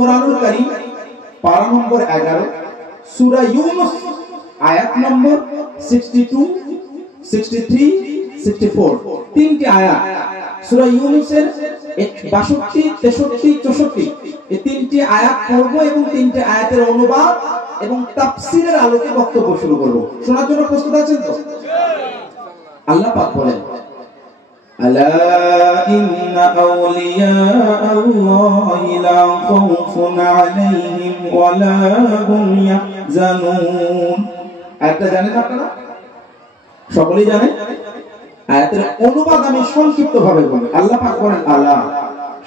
কোরআনুল কারীম পারা নম্বর 11, সূরা ইউনূস আয়াত নম্বর 62, 63, 64, তিনটি আয়াত। সূরা ইউনূসের 62, 63, 64 এই তিনটি আয়াত পড়ব এবং তিনটি আয়াতের অনুবাদ এবং তাফসীরের আলোকে বক্তব্য শুরু করব। শোনার জন্য প্রস্তুত আছেন তো? আল্লাহ পাক বলেন, আলা ইন্না আউলিয়া আল্লাহি লা খাউফুন আলাইহিম ওয়া লা হুম ইয়াহজানুন। আয়াতটা জানেন আপনারা? সকলেই জানেন? আয়াতের অনুবাদ আমি সংক্ষিপ্তভাবে বলি। আল্লাহ পাক বলেন, আলা,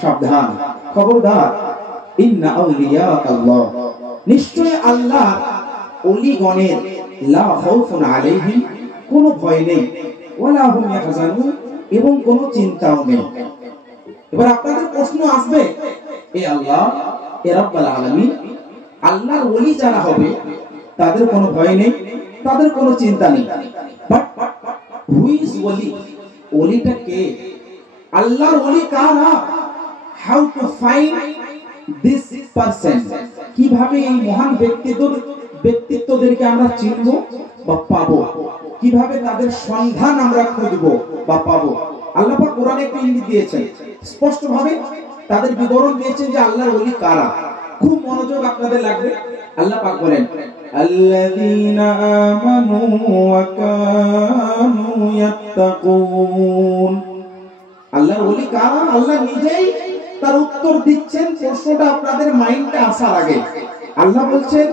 সাবধান, খবরদার, ইন্না আউলিয়া আল্লাহ, নিশ্চয় আল্লাহ ওলিগণের, লা খাউফুন আলাইহিম, কোনো ভয় নেই, ওয়া লা হুম ইয়াহজানুন, এবং কোনো চিন্তাও নেই। এবার আপনাদের প্রশ্ন আসবে, এ আল্লাহ, এ রাব্বুল আলামিন, আল্লাহর ওলি যারা হবে তাদের কোনো ভয় নেই, তাদের কোনো চিন্তা নেই, বাট হু ইজ ওলি? ওলিটা কে? আল্লাহর ওলি কারা? How to find this person? কিভাবে এই মহান ব্যক্তিত্বদেরকে আমরা চিনব বা পাবো? কিভাবে তাদের সন্ধান আমরা খুঁজব বা পাবো? আল্লাহ পাক কোরআনে একটা ইঙ্গিত দিয়েছেন, স্পষ্ট ভাবে তাদের বিবরণ দিয়েছেন যে আল্লাহর ওলি কারা। খুব মনোযোগ আপনাদের লাগবে। আল্লাহ পাক বলেন, আল্লাযীনা আমানু ওয়া কানু ইয়াত্তাকুন। আল্লাহর ওলি কারা? আল্লাহ নিজেই তার উত্তর দিচ্ছেন। প্রশ্নটা আপনাদের মাইন্ডে আসার আগে আল্লাহ বলছেন,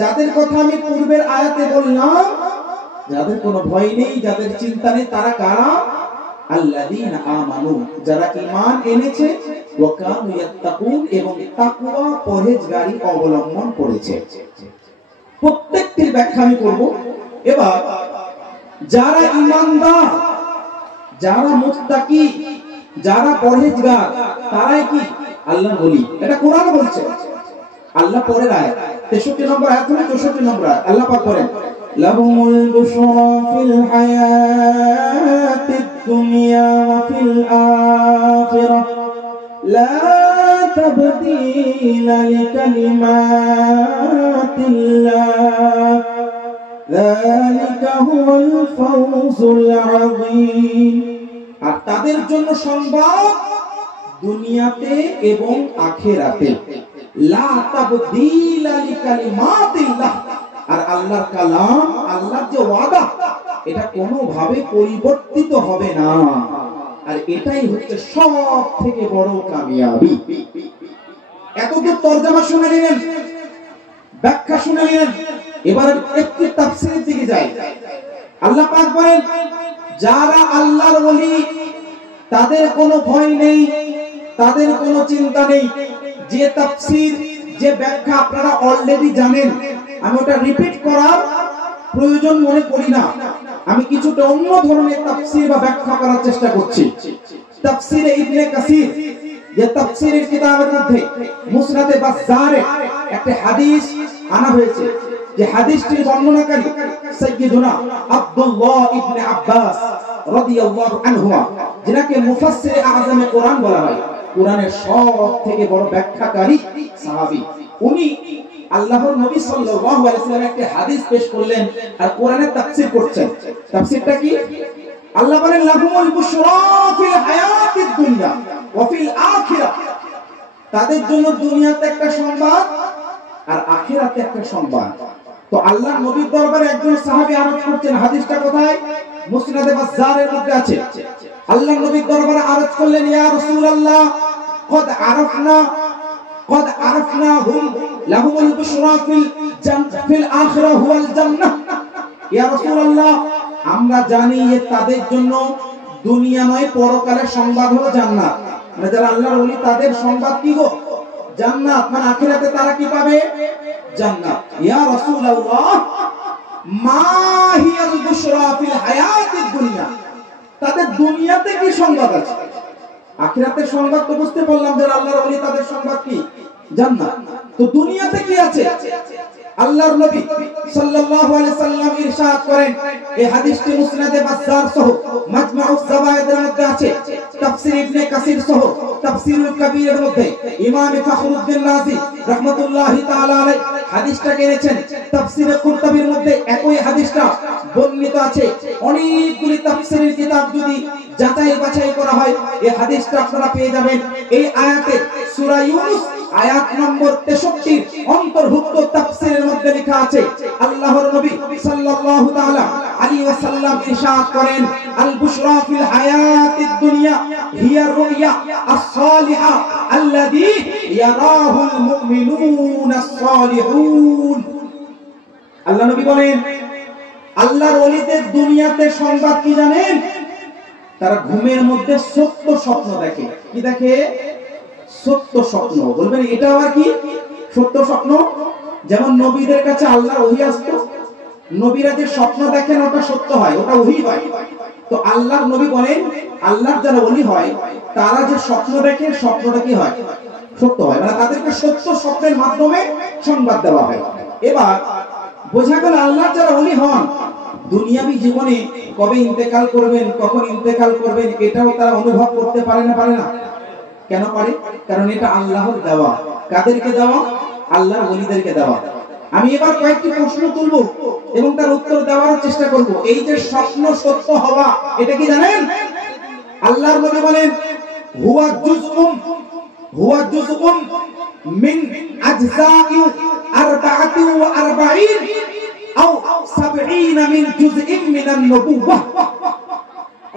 যাদের কথা আমি পূর্বের আয়াতে বললাম, যাদের কোনো ভয় নেই, যাদের চিন্তা নেই, তারা কারা? আল্লাযীনা আমানু, যারা ঈমান এনেছে, ওয়া কানু ইয়াত্তাকুন, এবং তাকওয়া পরহেজগারি অবলম্বন করেছে। প্রত্যেকটির ব্যাখ্যা আমি করব। এবার যারা ঈমানদার, যারা মুত্তাকি, যারা পরহেজগার, তারাই কি আল্লাহর ওলি? এটা কোরআন বলছে। আল্লাহ পরের আয়াত 63 নম্বর আয়াত থেকে 64 নম্বর আয়াত আল্লাহ পাক বলেন, লাহুমুল বুশরা ফিল হায়াতিদ দুনিয়া ওয়া ফিল আখিরাহ লা তাবদীলা লিকালিমাতিল্লাহ যালিকা হুয়াল ফাওজুল আযীম। আর তাদের জন্য সংবাদ দুনিয়াতে এবং আখিরাতে, লা তাবদীলা লিকালিমাতিল্লাহ, আর আল্লাহর কালাম, আল্লাহর যে ওয়াদা, এটা কোনোভাবে পরিবর্তিত হবে না। আর এটাই হচ্ছে সব থেকে বড় কামিয়াবি। এতদূর তরজমা শুনে নিলেন, ব্যাখ্যা শুনে নিলেন। এবার একটু তাফসীরের দিকে যাই। আল্লাহ পাক বলেন, যারা আল্লাহর ওলি তাদের কোনো ভয় নেই, তাদের কোনো চিন্তা নেই। যে তাফসীর, যে ব্যাখ্যা আপনারা অলরেডি জানেন, আমি ওটা রিপিট করার প্রয়োজন মনে করি না। আমি কিছুটা অন্য ধরনের তাফসীর বা ব্যাখ্যা করার চেষ্টা করছি। তাফসীরে ইবনে কাসির, যে তাফসীরের কিতাবের মধ্যে মুসনাদে বাজ্জারে একটা হাদিস আনা হয়েছে, যে হাদিসটির বর্ণনাকারী সাইয়্যিদুনা আব্দুল্লাহ ইবনে আব্বাস রাদিয়াল্লাহু আনহুমা, যিনাকে মুফাসসিরে আযমে কোরআন বলা হয়, কোরআনের সব থেকে বড় ব্যাখ্যাকারী সাহাবী। উনি আল্লাহর নবী সাল্লাল্লাহু আলাইহি ওয়াসাল্লাম একটা হাদিস পেশ করলেন আর কোরআনের তাফসীর করছেন। তাফসীরটা কি? আল্লাহ বলেন, লাহুমুল বুশরা ফিল হায়াতিদ দুনিয়া ওয়া ফিল আখিরাহ, তাদের জন্য দুনিয়াতে একটা সংবাদ আর আখিরাতে একটা সংবাদ। তো আল্লাহর নবীর দরবারে একজন সাহাবী আরজ করছেন, হাদিসটা কোথায়? মুসনাদে বাজ্জারের মধ্যে আছে। আল্লাহর নবীর দরবারে আরজ করলেন, ইয়া রাসূলুল্লাহ, قد عرفنا هم لهم البشرى في الآخرة هو الجنة। ইয়া রাসূলুল্লাহ, আমরা জানি যে তাদের জন্য দুনিয়া নয়, পরকালের সংবাদ হলো জান্নাত। মানে যারা আল্লাহর ওলি, তাদের সংবাদ কি গো? জান্নাত। মানে আখিরাতে তারা কি পাবে? জান্নাত। ইয়া রাসূলুল্লাহ, মা হিয়াল বুশরা ফিল হায়াতিদ দুনিয়া, তাদের দুনিয়াতে কি সংবাদ আছে? আখিরাতের সংবাদ তো বুঝতে পারলাম, যারা আল্লাহর ওলি তাদের সংবাদ কি? জান্নাত। তো দুনিয়াতে কি আছে? আল্লাহর নবী সাল্লাল্লাহু আলাইহি সাল্লাম ইরশাদ করেন, এই হাদিসটি মুসনাদে বাজ্জার সহ মাজমাউজ যাওয়ায়েদের মধ্যে আছে, তাফসীর ইবনে কাসির সহ তাফসীরুল কবীরের মধ্যে ইমাম ফখরুদ্দীন রাজি রাহমাতুল্লাহি তাআলা আলাইহি হাদিসটাকে এনেছেন। তাফসীরে কুরতুবীর মধ্যে একই হাদিসটা বর্ণিত আছে। অনেকগুলি তাফসীরের কিতাব যদি যাচাই বাছাই করা হয়, এই হাদিসটা আপনারা পেয়ে যাবেন। এই আয়াতে সূরা ইউনূস আয়াত নম্বর 63 অন্তর্ভুক্ত তাফসীরের মধ্যে লেখা আছে, আল্লাহর নবী সাল্লাল্লাহু তাআলা আলাইহি ওয়াসাল্লাম ইরশাদ করেন, আল বুশরা ফিল হায়াতিদ দুনিয়া হিয়া রুইয়া as-সালিহা আল্লাযী ইয়ারাহুল মুমিনুনা as-সালিহুন। আল্লাহ নবী বলেন, আল্লাহর ওলিদের দুনিয়াতে সংবাদ কি জানেন? তারা ঘুমের মধ্যে সত্য স্বপ্ন দেখে। কি দেখে? সত্য স্বপ্ন। বলবেন এটা আবার কি সত্য স্বপ্ন? যেমন নবীদের কাছে আল্লাহর ওহী আসতো, নবীরা যে স্বপ্ন দেখেন ওটা সত্য হয়, ওটা ওহী হয়। তো আল্লাহর নবী বলেন, আল্লাহর যারা ওলি হয় তারা যে স্বপ্ন দেখে স্বপ্নটা কি হয়? সত্য হয়। মানে তাদেরকে সত্য স্বপ্নের মাধ্যমে সংবাদ দেওয়া হয়। এবার বোঝা গেল আল্লাহর যারা ওলি হন দুনিয়াবী জীবনে কবে ইন্তেকাল করবেন, কখন ইন্তেকাল করবেন এটাও তারা অনুভব করতে পারে না। পারে না? কেন পারে? কারণ এটা আল্লাহর দেওয়া। কাদেরকে দেওয়া? আল্লাহর ওলিদেরকে দেওয়া। আমি এবার কয়েকটি প্রশ্ন তুলব এবং তার উত্তর দেওয়ার চেষ্টা করব। এই যে স্বপ্ন সত্য হওয়া, এটা কি জানেন? আল্লাহর নবী বলেন, হুয়া জুজউন মিন আজজাই আরবাআতি ওয়া আরবাঈন আও 70 মিন জুজইন মিনান নবুওয়াহ।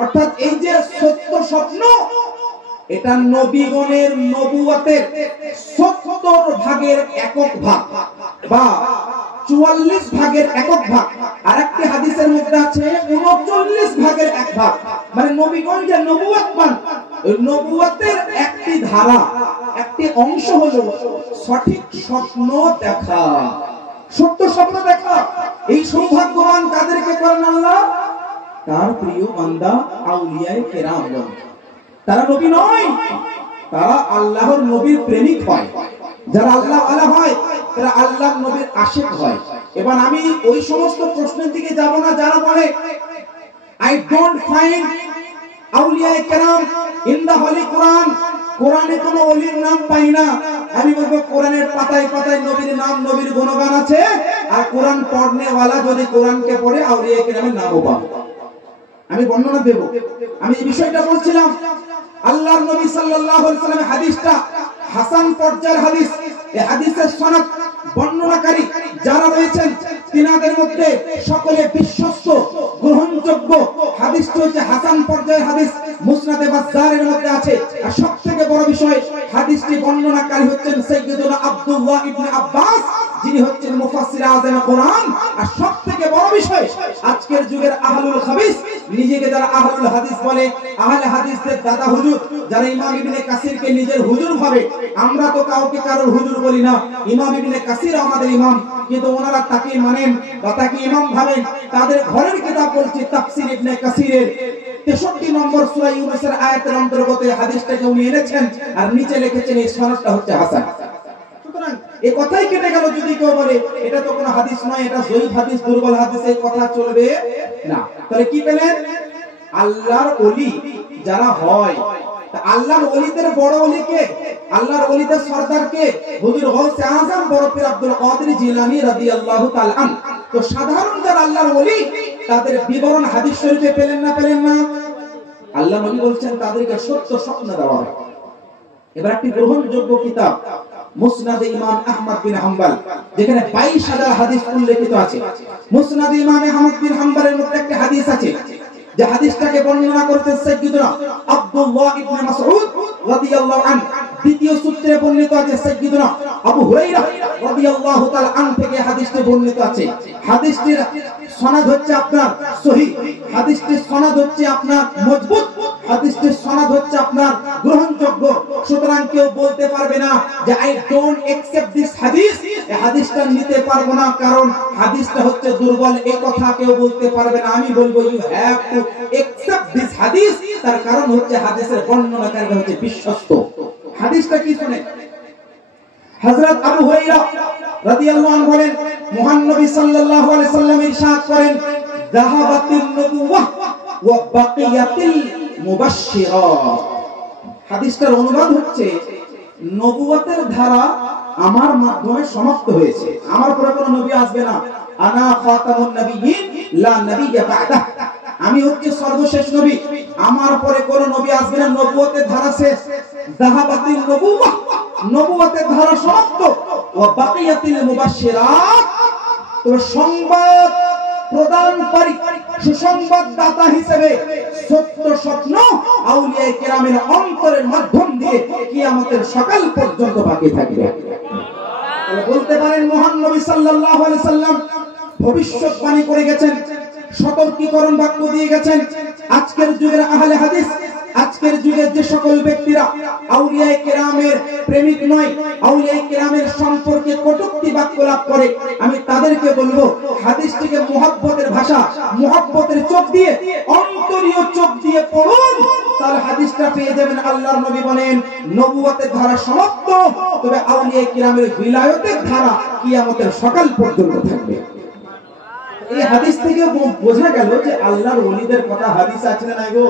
অর্থাৎ এই যে সত্য স্বপ্ন, এটা নবীগণের নবুয়তের 70 ভাগের একক ভাগ বা 44 ভাগের একক ভাগ। আরেকটি হাদিসের মধ্যে আছে 39 ভাগের এক ভাগ। মানে নবীগণ যে নবুয়ত পান, ওই নবুয়তের একটি ধারা, একটি অংশ হলো সঠিক স্বপ্ন দেখা, সত্য স্বপ্ন দেখা। এই সৌভাগ্যবান কাদেরকে করেন আল্লাহ? তার প্রিয় বান্দা আউলিয়ায়ে কেরামগণ। তারা নবী নয়, তারা আল্লাহর নবীর প্রেমিক হয়। যারা আল্লাহ ওয়ালা হয় তারা আল্লাহর নবীর আশিক হয়। এবার আমি ওই সমস্ত প্রশ্নের দিকে যাব না যারা বলে I don't find আউলিয়ায়ে কেরাম in the holy Quran, কোরআনে কোনো ওলির নাম পাই না। আমি বলবো কোরআনের পাতায় পাতায় নবীর নাম, নবীর গুণগান আছে। আর কোরআন পড়নে ওয়ালা যদি কোরআনকে পড়ে আউলিয়ায়ে কেরামের নামও পাবে। আমি বর্ণনা দেব। আমি এই বিষয়টা বলছিলাম, আল্লাহর নবী সাল্লাল্লাহু আলাইহি ওয়াসাল্লামের হাদিসটা হাসান পর্যায়ের হাদিস। এই হাদিসের সনদ বর্ণনাকারী যারা রয়েছেন তিনাদের মধ্যে সকলে বিশ্বস্ত গ্রহণযোগ্য। হাদিসটি হচ্ছে হাসান পর্যায়ের হাদিস, মুসনাদে বাজ্জারের মধ্যে আছে। আর সবথেকে বড় বিষয়, হাদিসটি বর্ণনাকারী হচ্ছেন সাইয়্যিদুনা আব্দুল্লাহ ইবনে আব্বাস, যিনি হচ্ছেন মুফাসসির আযম কোরআন। আর সবথেকে বড় বিষয়, আজকের যুগের আহলুল হাদিস, নিজেকে যারা আহলুল হাদিস বলে, আহলে হাদিসদের দাদা হুজুর, যারা ইমাম ইবনে কাসিরকে নিজের হুজুর ভাবে, আমরা তো কাউকে কারোর হুজুর বলি না। ইমাম ইবনে কাসির আমাদের ইমাম, কিন্তু ওনারা তাকে মানেন বা তাকে ইমাম ভাবেন। তাদের ঘরের কিতাব বলছি তাফসীর ইবনে কাসিরের 63 নম্বর সূরা ইউনূসের আয়াতের অন্তর্গত হাদিসটাকে উনি এনেছেন আর নিচে লিখেছেন এই সনদটা হচ্ছে হাসান। সুতরাং এই কথাই কেটে গেল যদি কেউ বলে এটা তো কোনো হাদিস নয়, এটা যঈফ হাদিস, দুর্বল হাদিস, এই কথা চলবে না। তাহলে কি পেলেন? আল্লাহর ওলি যারা হয়, তা আল্লাহর ওলিদের বড় ওলি কে? আল্লাহর ওলিদের সরদার কে? হুজুর গাউসে আযম বড় পীর আব্দুল কাদের জিলানী রাদিয়াল্লাহু তাআলা আন। তো সাধারণ যারা আল্লাহর ওলি, তাদের বিবরণ হাদিস শরীফে পেলেন না? পেলেন না? আল্লাহ নবী বলছেন তাদেরকে সত্য স্বপ্ন দেওয়া হয়। এবার একটি গ্রহণযোগ্য কিতাব মুসনাদে ইমাম আহমদ বিন হাম্বল, যেখানে 22,000 হাদিস উল্লেখিত আছে। মুসনাদে ইমাম আহমদ বিন হাম্বলের মধ্যে একটা হাদিস আছে, যে হাদিসটাকে বর্ণনা করতে সাইয়্যিদুনা আব্দুল্লাহ ইবনে মাসউদ রাদিয়াল্লাহু আনহু। দ্বিতীয় সূত্রে বর্ণিত আছে সাইয়্যিদুনা আবু হুরায়রা রাদিয়াল্লাহু তাআলা আনহু থেকে হাদিসটি বর্ণিত আছে। হাদিসটির সনদ হচ্ছে আপনার সহিহ, হাদিসটির সনদ হচ্ছে আপনার মজবুত, হাদিসটির সনদ হচ্ছে আপনার গ্রহণযোগ্য। সুতরাং কেউ বলতে পারবে না যে আই ডোন্ট অ্যাকসেপ্ট দিস হাদিস, এই হাদিসটা নিতে পারবো না কারণ হাদিসটা হচ্ছে দুর্বল, এই কথা কেউ বলতে পারবে না। আমি বলবো you have to accept this হাদিস। তার কারণ হচ্ছে হাদিসের বর্ণনাকারী হচ্ছে বিশ্বস্ত। হাদিসটা কি শুনে? হযরত আবু হুরায়রা রাদিয়াল্লাহু আনহু বলেন, মহান নবী সাল্লাল্লাহু আলাইহি সাল্লাম ইরশাদ করেন, যাহাবাতিন নবুওয়াহ ওয়া বাকিয়াতিল মুবাশশিরাত। হাদিসটার অনুবাদ হচ্ছে, নবুয়তের ধারা আমার মাধ্যমে সমাপ্ত হয়েছে, আমার পরে কোনো নবী আসবে না। আনা খাতামুন নবিয়্যিন লা নবিয়্যা বা'দা, আমি হচ্ছে সর্বশেষ নবী, আমার পরে কোনো নবী আসবে না, নবুয়তের ধারা শেষ। যাহাবাতিন নবুওয়াহ, নবুয়তের ধারা সমাপ্ত। ওয়া বাকিয়াতিল মুবাশশিরাত, তবে সংবাদ প্রদানকারী, সুসংবাদ দাতা হিসেবে সত্য স্বপ্ন আউলিয়ায়ে কেরামের অন্তরের মাধ্যম দিয়ে কিয়ামতের সকাল পর্যন্ত বাকি থাকবে। বলতে পারেন মহান নবী সাল্লাল্লাহু আলাইহি সাল্লাম ভবিষ্যৎবাণী করে গেছেন, সতর্কীকরণ বাক্য দিয়ে গেছেন। আজকের যুগের আহলে হাদিস, আজকের যুগের যে সকল ব্যক্তিরা আউলিয়ায়ে কেরামের প্রেমিক নয়, আউলিয়ায়ে কেরামের সম্পর্কে কটূক্তি বাক্য লাভ করে, আমি তাদেরকে বলবো হাদিসটিকে মুহাব্বতের ভাষা, মুহাব্বতের চোখ দিয়ে, অন্তরীয় চোখ দিয়ে পড়ুন, তাহলে হাদিসটা পেয়ে যাবেন। আল্লাহর নবী বলেন, নবুয়তের ধারা সমাপ্ত, তবে আউলিয়ায়ে কেরামের বিলায়তের ধারা কিয়ামতের সকাল পর্যন্ত থাকবে। এই হাদিস থেকে বোঝা গেল যে আল্লাহর ওলিদের কথা হাদিস আছে না গো?